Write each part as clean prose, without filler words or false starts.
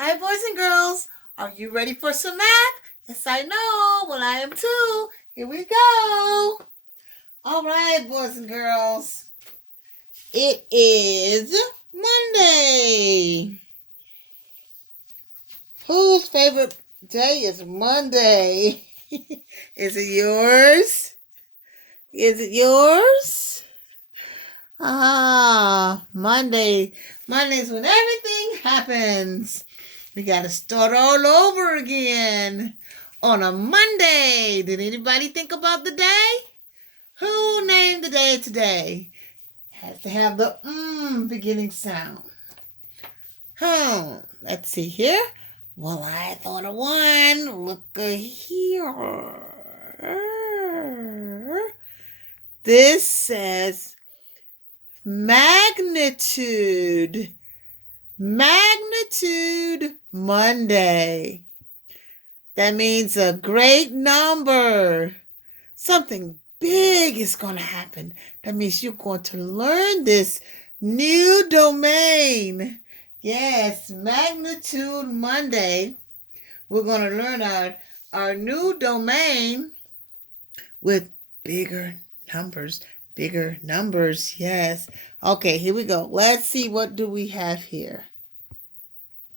Hi, boys and girls. Are you ready for some math? Yes, I know. Well, I am too. Here we go. All right, boys and girls. It is Monday. Whose favorite day is Monday? Is it yours? Is it yours? Monday. Monday's when everything happens. We got to start all over again on a Monday. Did anybody think about the day? Who named the day today? Has to have the beginning sound. Let's see here. Well, I thought of one. Look here. This says magnitude. Magnitude Monday. That means a great number. Something big is going to happen. That means you're going to learn this new domain. Yes, Magnitude Monday. We're going to learn our new domain with bigger numbers. Bigger numbers, yes. Okay, here we go. Let's see, what do we have here?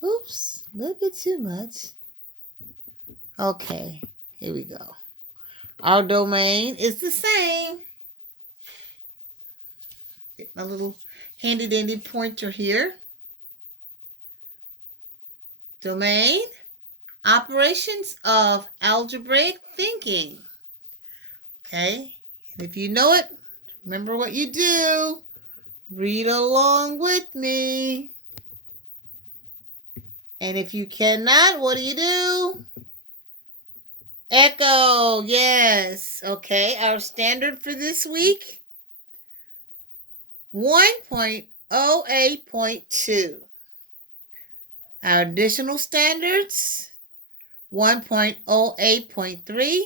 Oops, a little bit too much. Okay, here we go. Our domain is the same. Get my little handy dandy pointer here. Domain, operations of algebraic thinking. Okay, and if you know it, remember what you do. Read along with me. And if you cannot, what do? Echo, yes. Okay, our standard for this week, 1.OA.2. Our additional standards, 1.OA.3.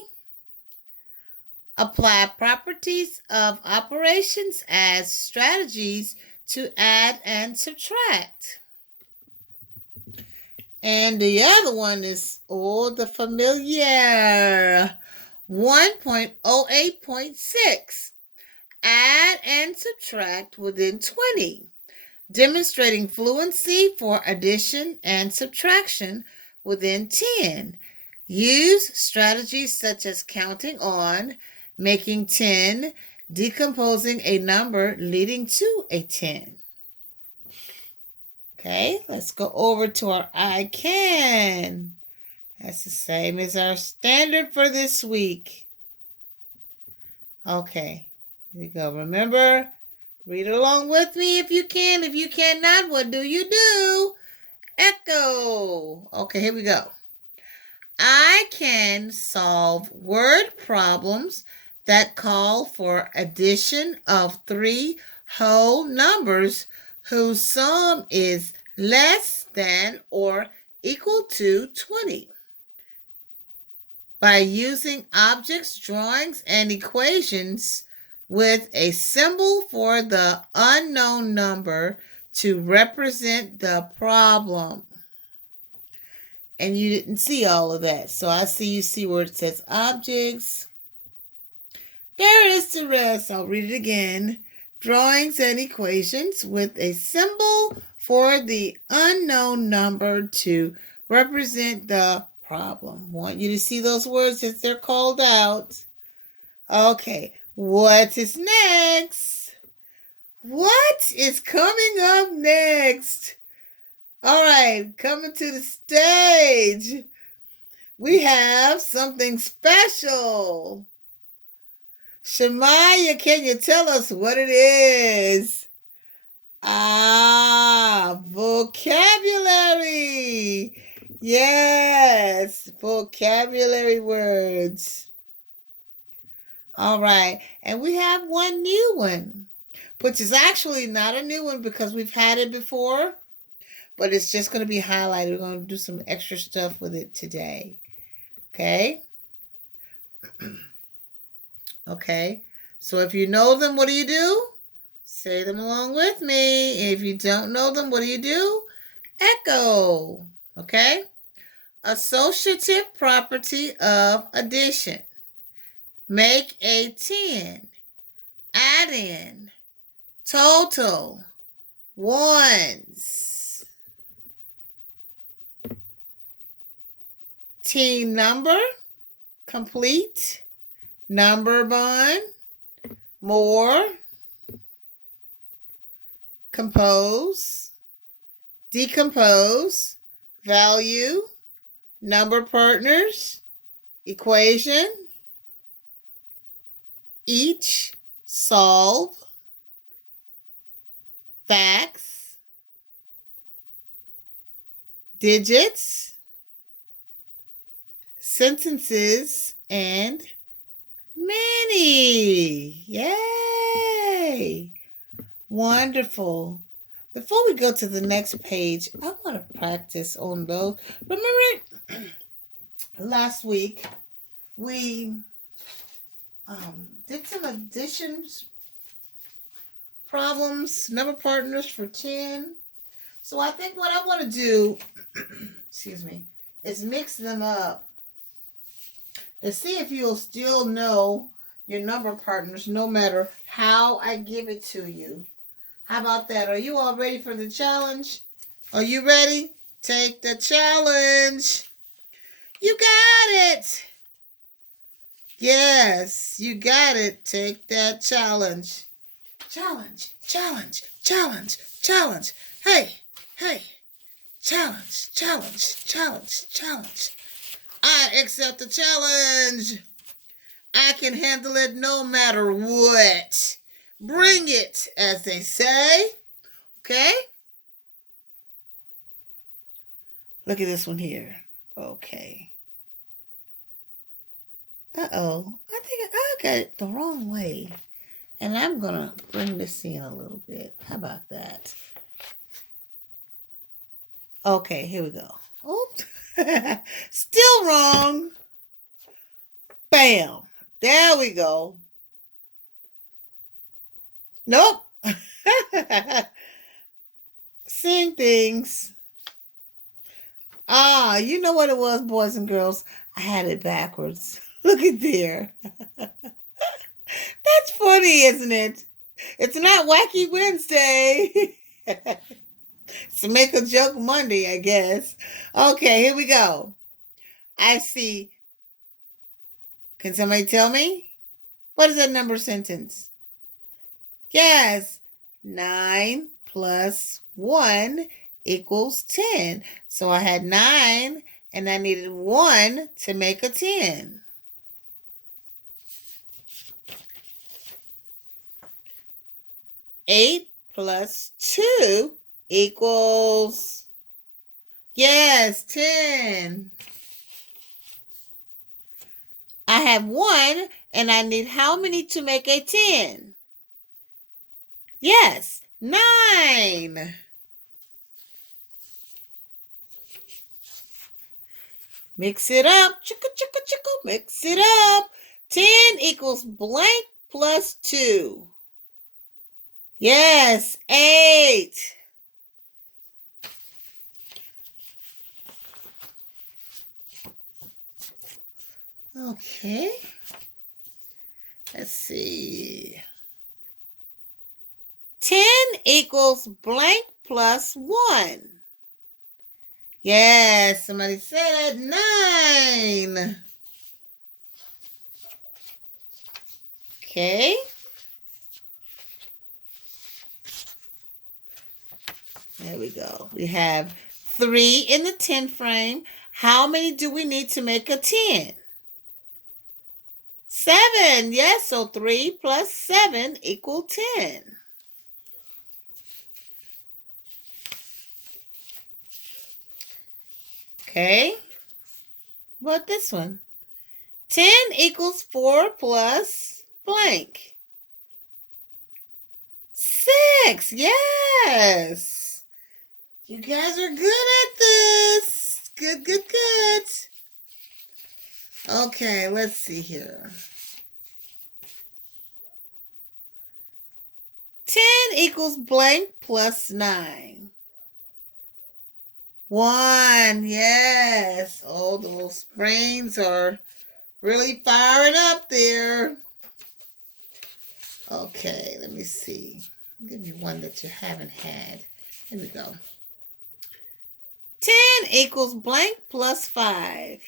Apply properties of operations as strategies to add and subtract. And the other one is, the familiar, 1.OA.6. Add and subtract within 20. Demonstrating fluency for addition and subtraction within 10. Use strategies such as counting on, making 10, decomposing a number leading to a 10. Okay, let's go over to our I can. That's the same as our standard for this week. Okay, here we go. Remember, read along with me if you can. If you cannot, what do? Echo. Okay, here we go. I can solve word problems that call for addition of 3 whole numbers whose sum is less than or equal to 20. By using objects, drawings, and equations with a symbol for the unknown number to represent the problem. And you didn't see all of that. So you see where it says objects. There is the rest. I'll read it again. Drawings and equations with a symbol for the unknown number to represent the problem. Want you to see those words as they're called out. Okay, what is next? What is coming up next? All right, coming to the stage, we have something special. Shemaya, can you tell us what it is? Vocabulary. Yes, vocabulary words. All right, and we have one new one, which is actually not a new one because we've had it before, but it's just going to be highlighted. We're going to do some extra stuff with it today. Okay? Okay, so if you know them, what do? Say them along with me. If you don't know them, what do? Echo. Okay? Associative property of addition. Make a 10. Add in. Total. Ones. Team number. Complete. Number bond. More. Compose. Decompose. Value. Number partners. Equation. Each. Solve. Facts. Digits. Sentences, and many. Yay! Wonderful. Before we go to the next page, I want to practice on those. Remember last week we did some additions problems, number partners for 10. So I think what I want to do, excuse me, is mix them up to see if you'll still know your number partners no matter how I give it to you. How about that? Are you all ready for the challenge? Are you ready? Take the challenge. You got it. Yes, you got it. Take that challenge. Challenge, challenge, challenge, challenge. Hey, hey. Challenge, challenge, challenge, challenge. I accept the challenge. I can handle it no matter what. Bring it, as they say. Okay? Look at this one here. Okay. Uh-oh. I think I got it the wrong way. And I'm going to bring this in a little bit. How about that? Okay, here we go. Oops. Still wrong. Bam. There we go. Nope. Same things. You know what it was, boys and girls? I had it backwards. Look at there. That's funny, isn't it? It's not Wacky Wednesday. It's Make a Joke Monday, I guess. Okay, here we go. I see. Can somebody tell me? What is that number sentence? Yes. 9 plus 1 equals 10. So I had 9 and I needed 1 to make a 10. Eight plus 2 equals, yes, 10. I have 1 and I need how many to make a 10? Yes, 9. Mix it up. Chicka, chicka, chicka. Mix it up. 10 equals blank plus 2. Yes, 8. Okay. Let's see. 10 equals blank plus 1. Yes, somebody said it. 9. Okay. There we go. We have 3 in the 10 frame. How many do we need to make a 10? 7. Yes, so 3 plus 7 equals 10. Okay. What this one? 10 equals 4 plus blank. 6. Yes. You guys are good at this. Good, good, good. Okay, let's see here. 10 equals blank plus 9. 1. Yes. Oh, those brains are really firing up there. Okay, let me see. Give me one that you haven't had. Here we go. 10 equals blank plus 5.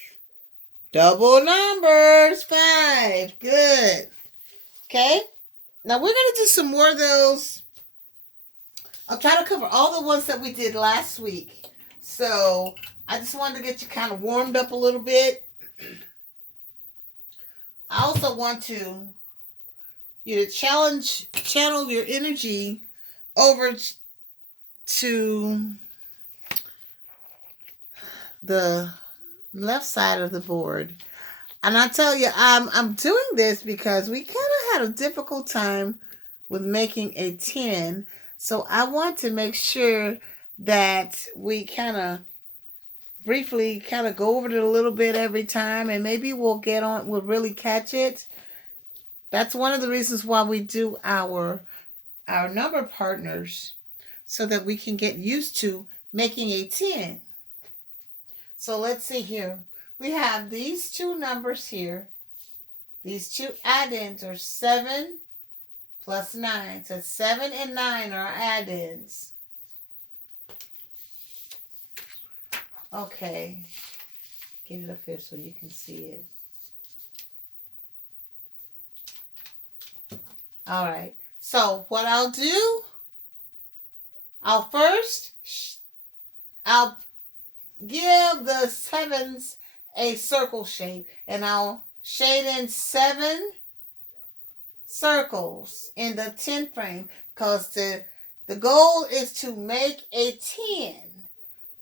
Double numbers. 5. Good. Okay. Now we're going to do some more of those. I'll try to cover all the ones that we did last week. So I just wanted to get you kind of warmed up a little bit. I also want you to channel your energy over to the left side of the board. And I tell you, I'm doing this because we kind of had a difficult time with making a 10. So I want to make sure that we kind of briefly kind of go over it a little bit every time, and maybe we'll really catch it. That's one of the reasons why we do our number partners, so that we can get used to making a 10. So let's see here. We have these two numbers here. These two add-ins are 7 plus 9. So 7 and 9 are add-ins. Okay. Get it up here so you can see it. All right. So what I'll do, I'll give the 7s a circle shape, and I'll shade in 7 circles in the 10 frame, because the goal is to make a 10.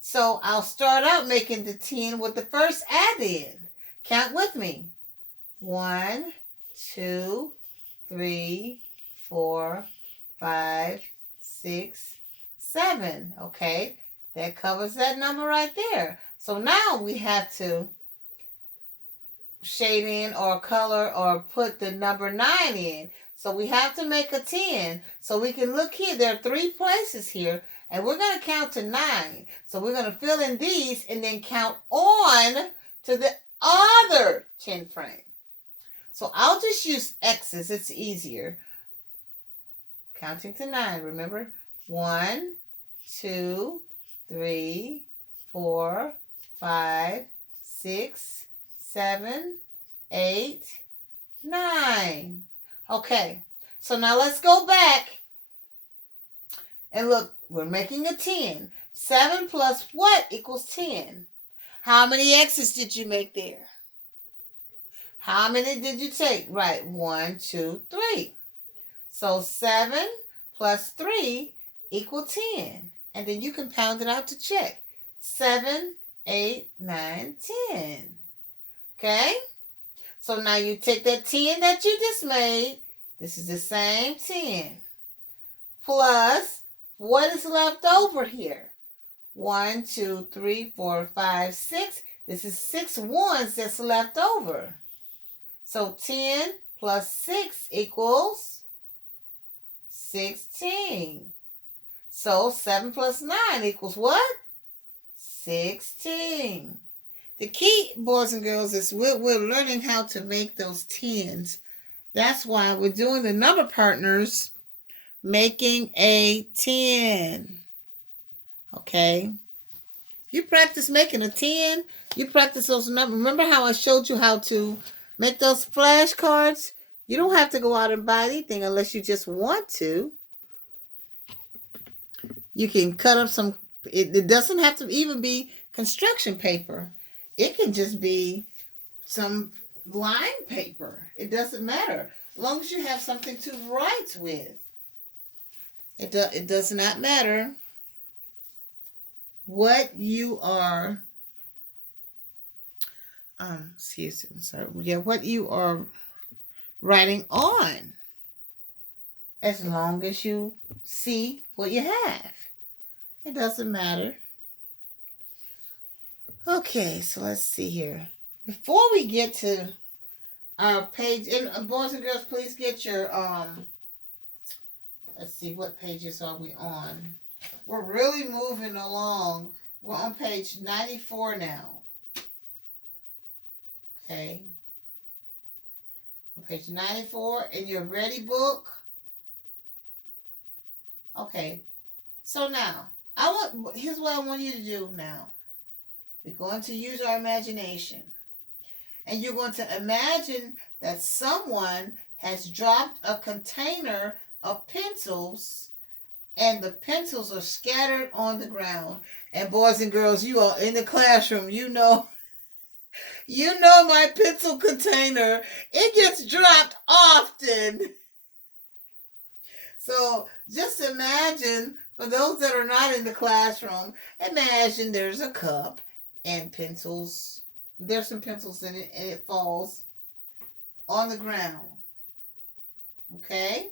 So I'll start out making the 10 with the first add-in. Count with me. 1, 2, 3, 4, 5, 6, 7. Okay, that covers that number right there. So now we have to shade in or color or put the number 9 in. So we have to make a 10. So we can look here. There are 3 places here, and we're going to count to 9. So we're going to fill in these and then count on to the other 10 frame. So I'll just use X's. It's easier. Counting to 9. Remember? 1, 2, 3, 4, 5, 6, 7, 8, 9. Okay. So now let's go back and look. We're making a 10. 7 plus what equals 10? How many X's did you make there? How many did you take? Right. 1, 2, 3. So 7 plus 3 equal 10. And then you can pound it out to check. 7, 8, 9, 10. Okay? So now you take that 10 that you just made. This is the same 10. Plus, what is left over here? 1, 2, 3, 4, 5, 6. This is 6 ones that's left over. So 10 plus 6 equals 16. So 7 plus 9 equals what? 16. The key, boys and girls, is we're learning how to make those 10s. That's why we're doing the number partners, making a 10. Okay? If you practice making a 10, you practice those numbers. Remember how I showed you how to make those flashcards? You don't have to go out and buy anything unless you just want to. You can cut up some, it doesn't have to even be construction paper. It can just be some line paper. It doesn't matter. As long as you have something to write with. It does not matter what you are, what you are writing on, as long as you see what you have. It doesn't matter. Okay, so let's see here. Before we get to our page, and boys and girls, please get your, let's see, what pages are we on? We're really moving along We're on page 94 now. Okay. On page 94 in your Ready book. Okay. So now, here's what I want you to do now. We're going to use our imagination. And you're going to imagine that someone has dropped a container of pencils and the pencils are scattered on the ground. And boys and girls, you are in the classroom. You know my pencil container. It gets dropped often. So just imagine, for those that are not in the classroom, imagine there's a cup and pencils. There's some pencils in it and it falls on the ground. Okay?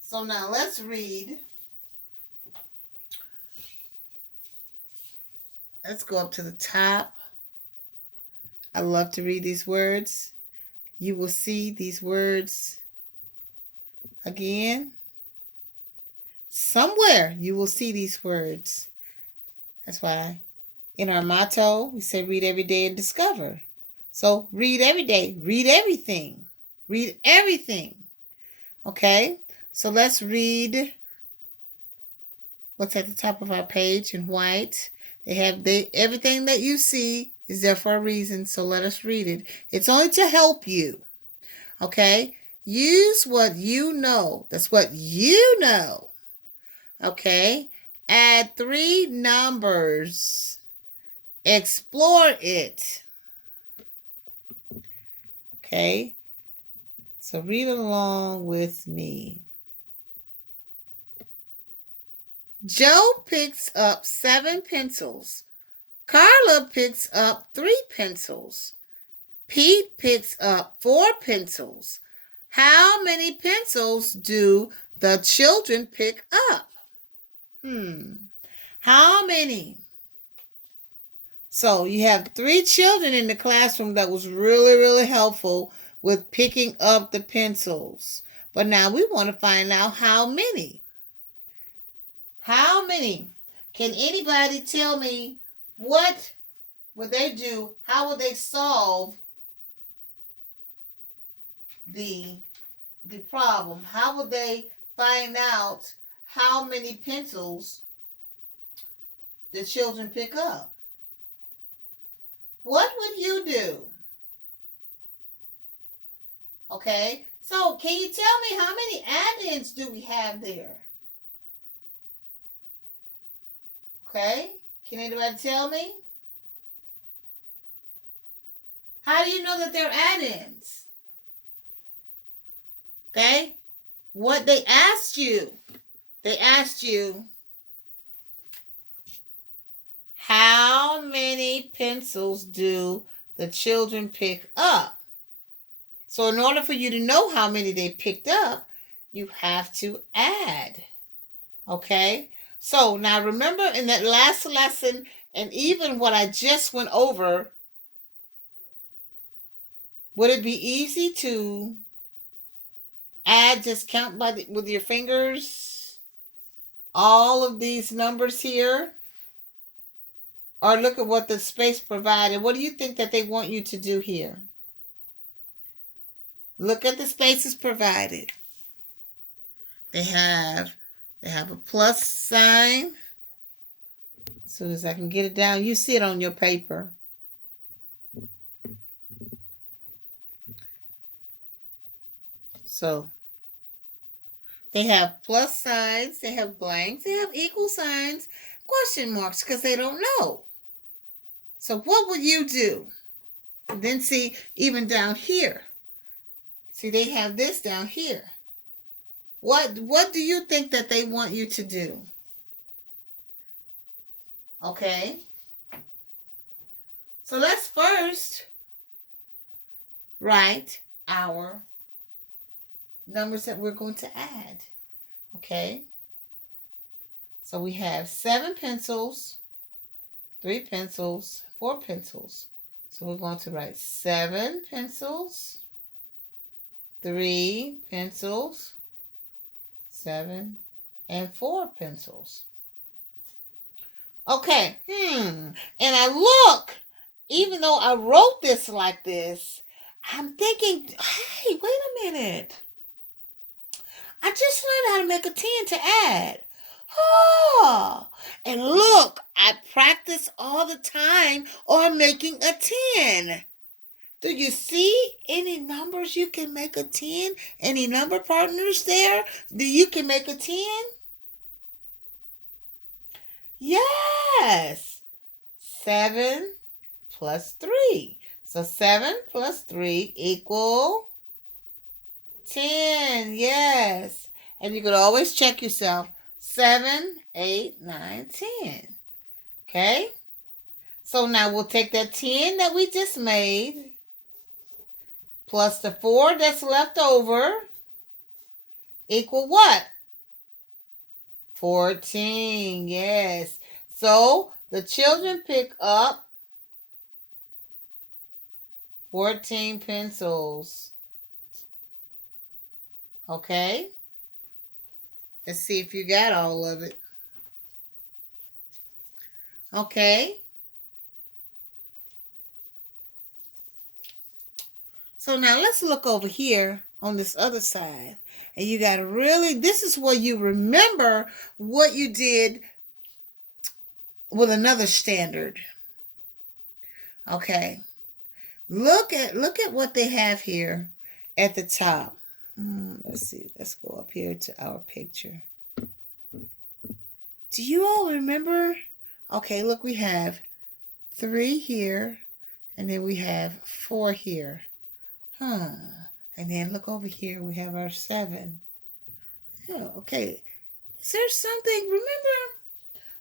So now let's read. Let's go up to the top. I love to read these words. You will see these words again. Somewhere you will see these words. That's why in our motto we say read every day and discover. So read every day. Read everything. Read everything. Okay? So let's read what's at the top of our page in white. Everything that you see is there for a reason, so let us read it. It's only to help you. Okay? Use what you know. That's what you know. Okay? Add 3 numbers. Explore it. Okay? So read along with me. Joe picks up 7 pencils. Carla picks up 3 pencils. Pete picks up 4 pencils. How many pencils do the children pick up? How many? So you have 3 children in the classroom that was really, really helpful with picking up the pencils. But now we want to find out how many. How many? Can anybody tell me what would they do? How would they solve the problem? How would they find out how many pencils the children pick up? What would you do? Okay, so can you tell me how many add-ins do we have there? Okay, can anybody tell me? How do you know that they're add-ins? Okay, what they asked you how many pencils do the children pick up? So in order for you to know how many they picked up, you have to add. Okay? So now remember in that last lesson and even what I just went over, would it be easy to add, just count with your fingers, all of these numbers here? Or look at what the space provided. What do you think that they want you to do here? Look at the spaces provided. They have a plus sign. As soon as I can get it down, you see it on your paper. So they have plus signs, they have blanks, they have equal signs, question marks, because they don't know. So what would you do? And then see, even down here. See, they have this down here. What do you think that they want you to do? Okay. So let's first write our numbers that we're going to add. Okay. So we have 7 pencils, 3 pencils, 4 pencils. So we're going to write 7 pencils, 3 pencils, 7 and 4 pencils. Okay. And I look, even though I wrote this like this, I'm thinking, hey, wait a minute. I just learned how to make a 10 to add. Oh, and look, I practice all the time on making a 10. Do you see any numbers you can make a 10? Any number partners there? Do you can make a 10? Yes. 7 plus 3. So 7 plus 3 equal 10. Yes. And you could always check yourself. 7, 8, 9, 10. Okay? So now we'll take that 10 that we just made plus the 4 that's left over equal what? 14. Yes. So the children pick up 14 pencils. Okay? Let's see if you got all of it. Okay? So now let's look over here on this other side. And you got to really, this is where you remember what you did with another standard. Okay. Look at what they have here at the top. Let's see. Let's go up here to our picture. Do you all remember? Okay, look, we have 3 here, and then we have 4 here. And then look over here, we have our 7. Oh, okay. Is there something? Remember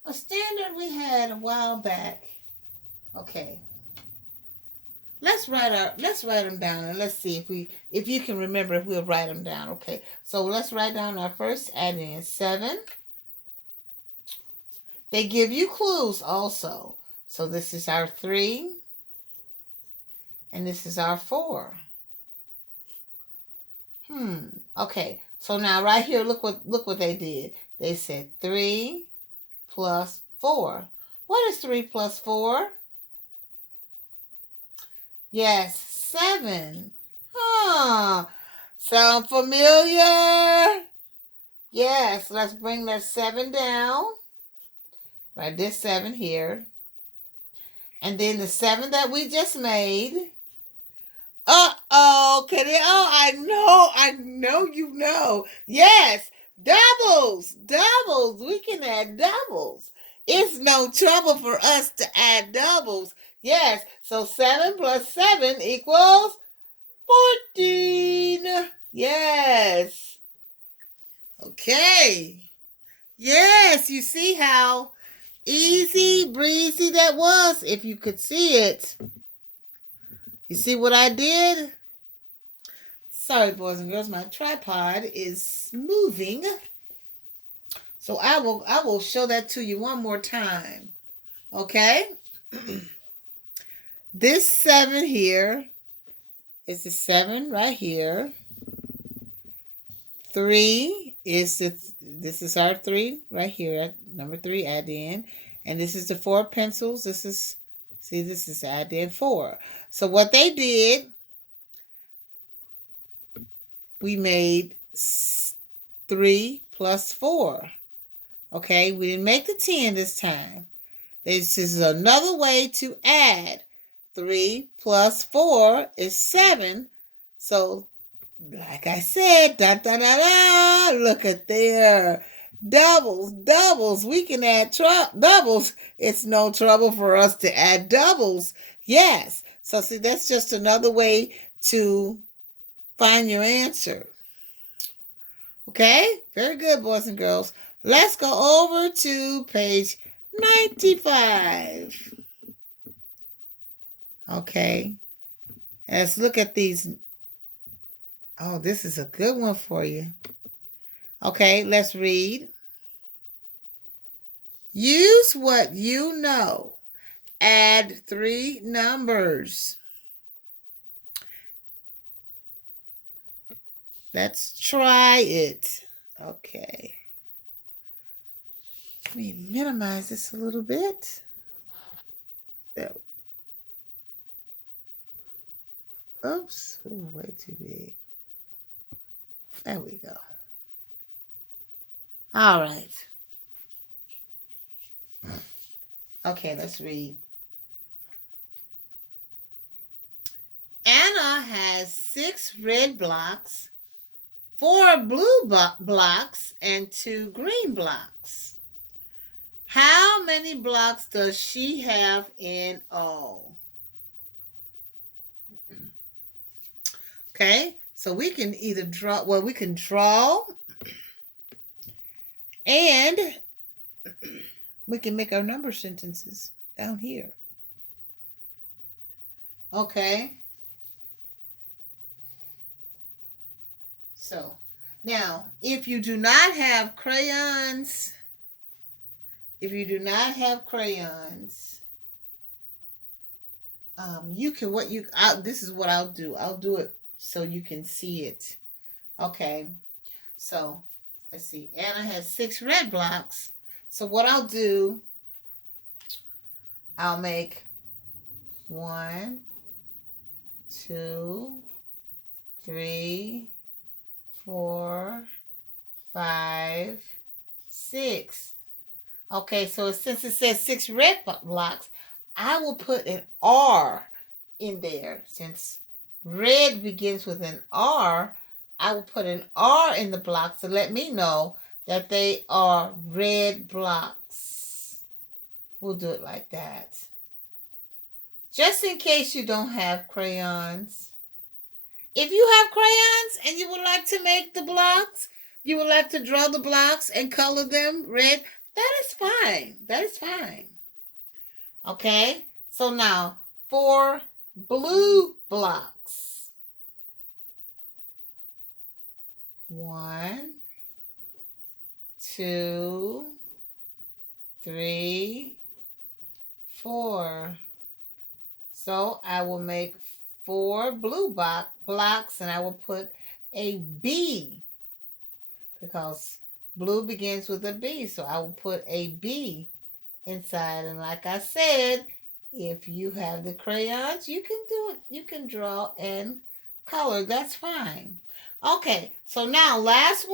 a standard we had a while back? Okay. Let's write them down and let's see if you can remember, if we'll write them down. Okay. So let's write down our first add-in. 7. They give you clues also. So this is our 3 and this is our 4. Okay. So now right here, look what they did. They said 3 plus 4. What is 3 plus 4? Yes, 7. Sound familiar? Yes, let's bring that 7 down. Write this 7 here. And then the 7 that we just made. I know you know. Yes, doubles. We can add doubles. It's no trouble for us to add doubles. Yes, so 7 plus 7 equals 14. Yes. Okay. Yes, you see how easy breezy that was, if you could see it. You see what I did? Sorry, boys and girls, my tripod is moving. So I will show that to you one more time. Okay? This 7 here is the 7 right here. 3 is this is our 3 right here, number 3 add in. And this is the 4 pencils. This is add in 4. So what they did, we made 3 plus 4. Okay, we didn't make the 10 this time. This is another way to add. 3 plus 4 is 7. So, like I said, look at there. Doubles. We can add doubles. It's no trouble for us to add doubles. Yes. So, see, that's just another way to find your answer. Okay? Very good, boys and girls. Let's go over to page 95. Okay. Let's look at these. Oh, this is a good one for you. Okay, let's read. Use what you know. Add 3 numbers. Let's try it. Okay. Let me minimize this a little bit. There. Oops. Ooh, way too big. There we go. All right. Okay, let's read. Anna has 6 red blocks, 4 blue blocks, and 2 green blocks. How many blocks does she have in all? Okay, so we can either draw, well, we can draw and we can make our number sentences down here. Okay. So now, if you do not have crayons, you can this is what I'll do. I'll do it so you can see it. Okay. So let's see. Anna has 6 red blocks. So what I'll do, I'll make 1, 2, 3, 4, 5, 6. Okay, so since it says 6 red blocks, I will put an R in there. Since red begins with an R, I will put an R in the blocks to let me know that they are red blocks. We'll do it like that. Just in case you don't have crayons. If you have crayons and you would like to make the blocks, you would like to draw the blocks and color them red, that is fine. That is fine. Okay, so now 4 blue blocks. 1, 2, 3, 4. So I will make 4 blue blocks and I will put a B because blue begins with a B. So I will put a B inside. And like I said, if you have the crayons, you can do it. You can draw and color. That's fine. Okay, so now last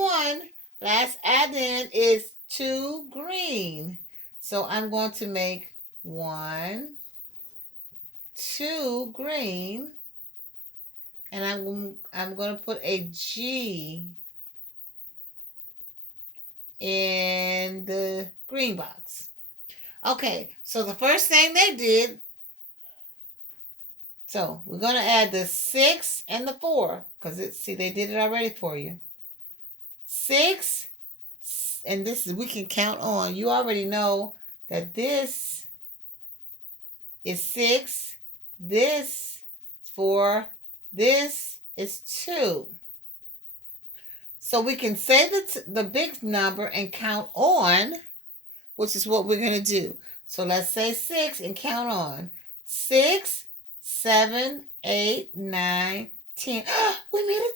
add-in is 2 green. So I'm going to make 1, 2 green, and I'm going to put a G in the green box. Okay, so the first thing they did, so we're going to add the 6 and the 4, because they did it already for you. 6, and this is, we can count on. You already know that this is 6, this is 4, this is 2. So we can say the big number and count on, which is what we're going to do. So let's say 6 and count on. 6, 7, 8, 9, 10. We made a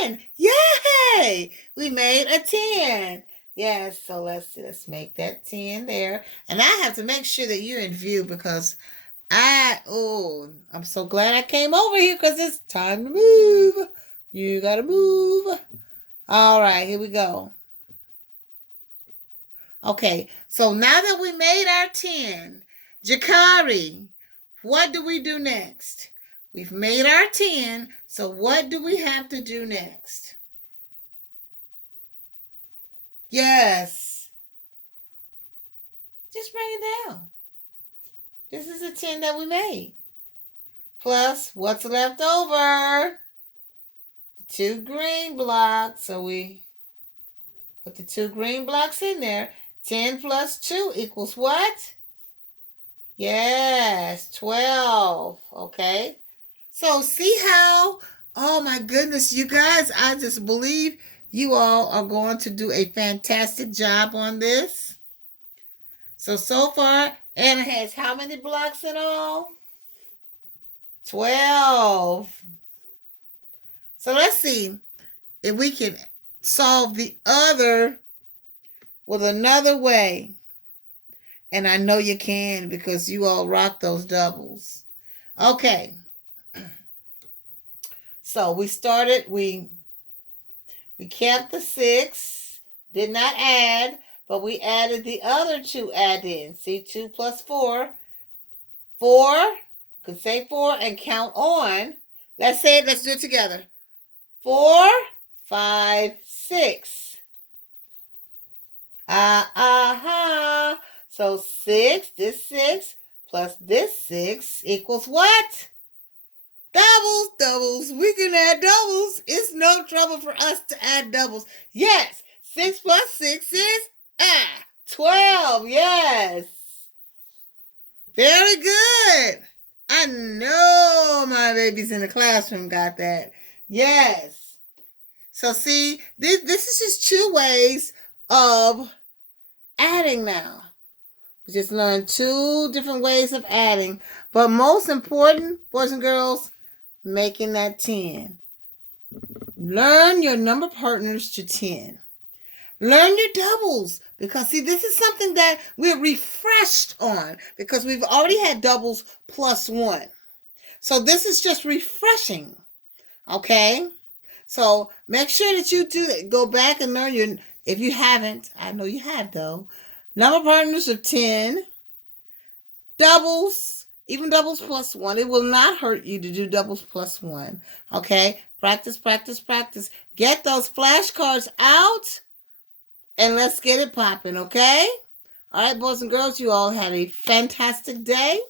10. Yay! We made a 10. Yes, so let's make that 10 there. And I have to make sure that you're in view because I'm so glad I came over here because it's time to move. You got to move. All right, here we go. Okay, so now that we made our 10, Jakari, what do we do next? We've made our 10, so what do we have to do next? Yes. Just bring it down. This is a 10 that we made. Plus, what's left over? The 2 green blocks. So we put the 2 green blocks in there. 10 plus 2 equals what? Yes, 12. Okay. So see how, oh my goodness, you guys, I just believe you all are going to do a fantastic job on this. So far, Anna has how many blocks in all? 12. So let's see if we can solve the other with another way. And I know you can because you all rock those doubles. Okay. So we started, we kept the 6, did not add, but we added the other 2 add-ins. See, 2 plus 4. 4, could say 4 and count on. Let's say it, let's do it together. 4, 5, 6. Ha. So 6, this 6 plus this 6 equals what? Doubles. We can add doubles. It's no trouble for us to add doubles. Yes. 6 plus 6 is 12. Yes. Very good. I know my babies in the classroom got that. Yes. So see, this is just 2 ways of adding now. We just learned 2 different ways of adding. But most important, boys and girls, making that 10. Learn your number partners to 10. Learn your doubles, because see, this is something that we're refreshed on because we've already had doubles plus 1. So this is just refreshing. Okay? So make sure that you do it. Go back and learn your, if you haven't, I know you have though, number partners of 10, doubles, even doubles plus 1. It will not hurt you to do doubles plus 1. Okay? Practice. Get those flashcards out and let's get it popping, okay? All right, boys and girls, you all have a fantastic day.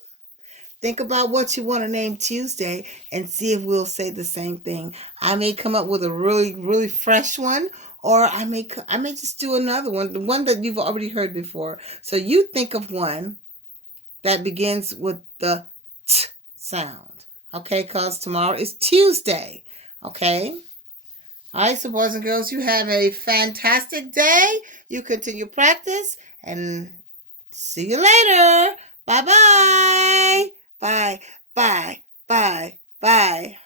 Think about what you want to name Tuesday and see if we'll say the same thing. I may come up with a really, really fresh one, or I may just do another one, the one that you've already heard before. So you think of one that begins with the T sound, okay? Because tomorrow is Tuesday, okay? All right, so boys and girls, you have a fantastic day. You continue practice, and see you later. Bye-bye. Bye.